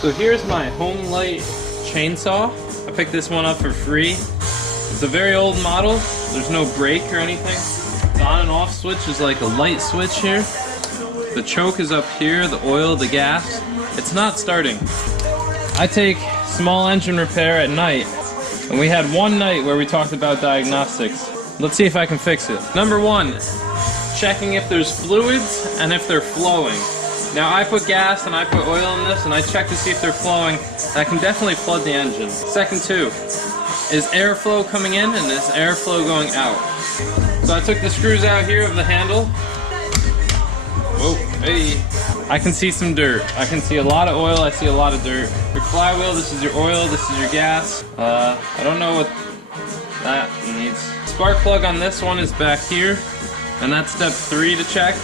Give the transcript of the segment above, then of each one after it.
So here's my Homelite Chainsaw. I picked this one up for free. It's a very old model. There's no brake or anything. The on and off switch is like a light switch here. The choke is up here, the oil, the gas. It's not starting. I take small engine repair at night, and we had one night where we talked about diagnostics. Let's see if I can fix it. Number one, checking if there's fluids and if they're flowing. Now I put gas and I put oil in this and I check to see if they're flowing. That can definitely flood the engine. Second two, is airflow coming in and is airflow going out? So I took the screws out here of the handle. Whoa, hey. I can see some dirt. I can see a lot of oil, I see a lot of dirt. Your flywheel, this is your oil, this is your gas. I don't know what that needs. Spark plug on this one is back here, and that's step 3 to check.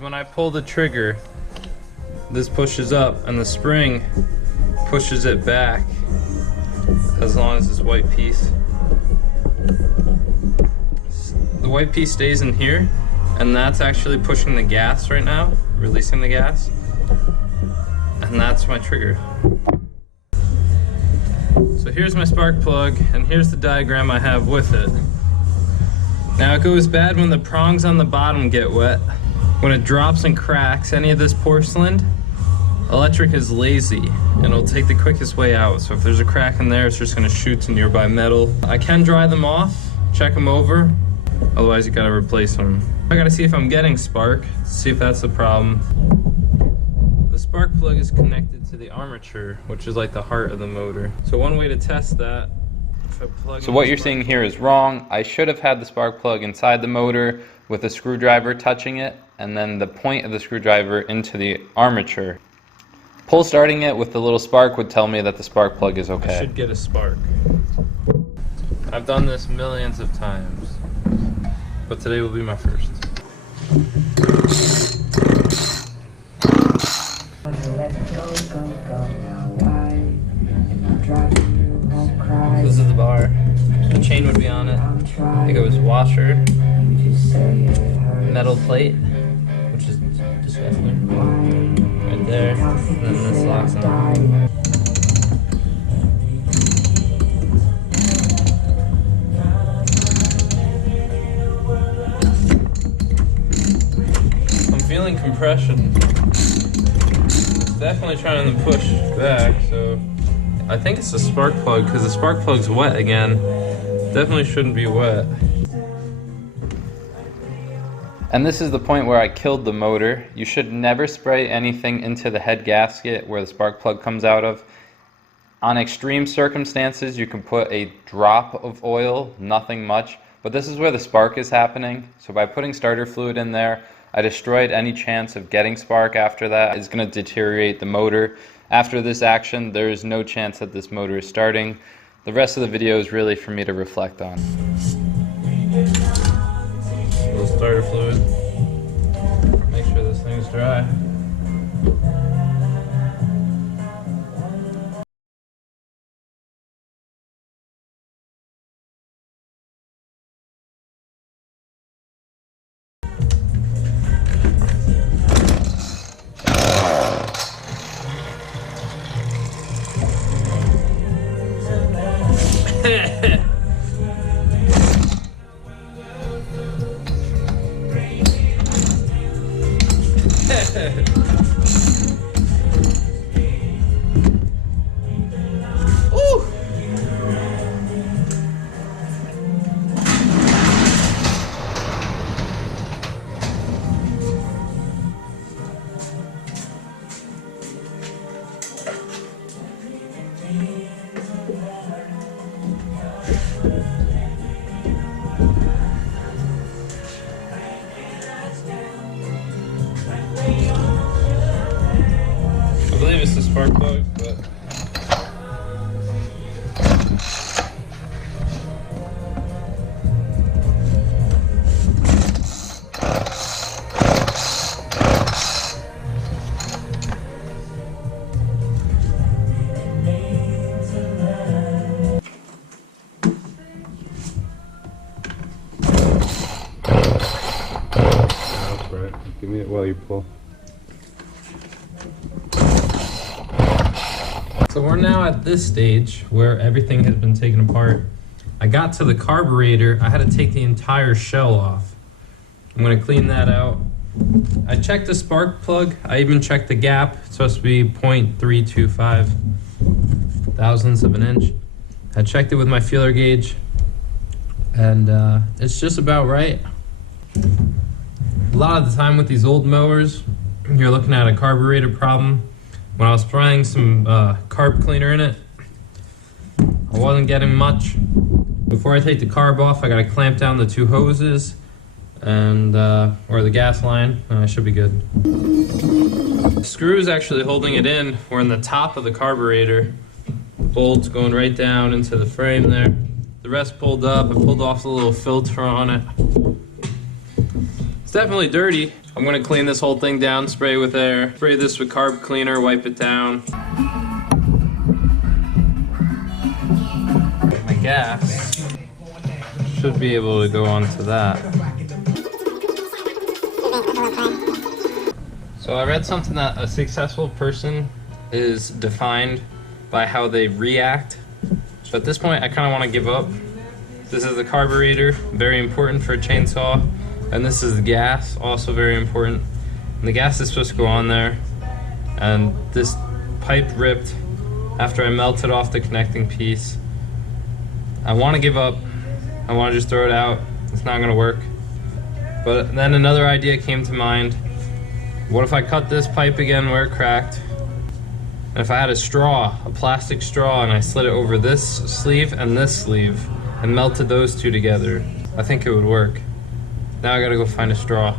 When I pull the trigger, this pushes up and the spring pushes it back as long as this white piece. The white piece stays in here, and that's actually pushing the gas right now, releasing the gas, and that's my trigger. So here's my spark plug, and here's the diagram I have with it. Now it goes bad when the prongs on the bottom get wet. When it drops and cracks any of this porcelain, electric is lazy and it'll take the quickest way out. So if there's a crack in there, it's just gonna shoot to nearby metal. I can dry them off, check them over, otherwise you gotta replace them. I gotta see if I'm getting spark, see if that's the problem. The spark plug is connected to the armature, which is like the heart of the motor. So one way to test that, if I plug So what you're seeing here is wrong. I should have had the spark plug inside the motor with a screwdriver touching it, and then the point of the screwdriver into the armature. Pull starting it with the little spark would tell me that the spark plug is okay. I should get a spark. I've done this millions of times, but today will be my first. This is the bar. The chain would be on it. I think it was washer, metal plate, which is disgusting. Right there, and then this locks on. I'm feeling compression. It's definitely trying to push back, so I think it's the spark plug, because the spark plug's wet again. Definitely shouldn't be wet. And this is the point where I killed the motor. You should never spray anything into the head gasket where the spark plug comes out of. On extreme circumstances, you can put a drop of oil, nothing much, but this is where the spark is happening. So by putting starter fluid in there, I destroyed any chance of getting spark after that. It's going to deteriorate the motor. After this action, there is no chance that this motor is starting. The rest of the video is really for me to reflect on. A little starter fluid. Make sure this thing's dry. Ooh. I believe it's the spark plug, but Give me it while you pull. So we're now at this stage where everything has been taken apart. I got to the carburetor, I had to take the entire shell off. I'm gonna clean that out. I checked the spark plug, I even checked the gap. It's supposed to be 0.325 thousandths of an inch. I checked it with my feeler gauge, and it's just about right. A lot of the time with these old mowers, you're looking at a carburetor problem. When I was spraying some carb cleaner in it, I wasn't getting much. Before I take the carb off, I gotta clamp down the two hoses and or the gas line, and I should be good. The screw is actually holding it in. We're in the top of the carburetor. The bolt's going right down into the frame there. The rest pulled up. I pulled off the little filter on it. It's definitely dirty. I'm gonna clean this whole thing down, spray with air, spray this with carb cleaner, wipe it down. My gas should be able to go onto that. So I read something that a successful person is defined by how they react. So at this point, I kind of want to give up. This is the carburetor, very important for a chainsaw. And this is the gas, also very important. And the gas is supposed to go on there. And this pipe ripped after I melted off the connecting piece. I want to give up. I want to just throw it out. It's not going to work. But then another idea came to mind. What if I cut this pipe again where it cracked? And if I had a straw, a plastic straw, and I slid it over this sleeve and this sleeve and melted those two together, I think it would work. Now I gotta go find a straw.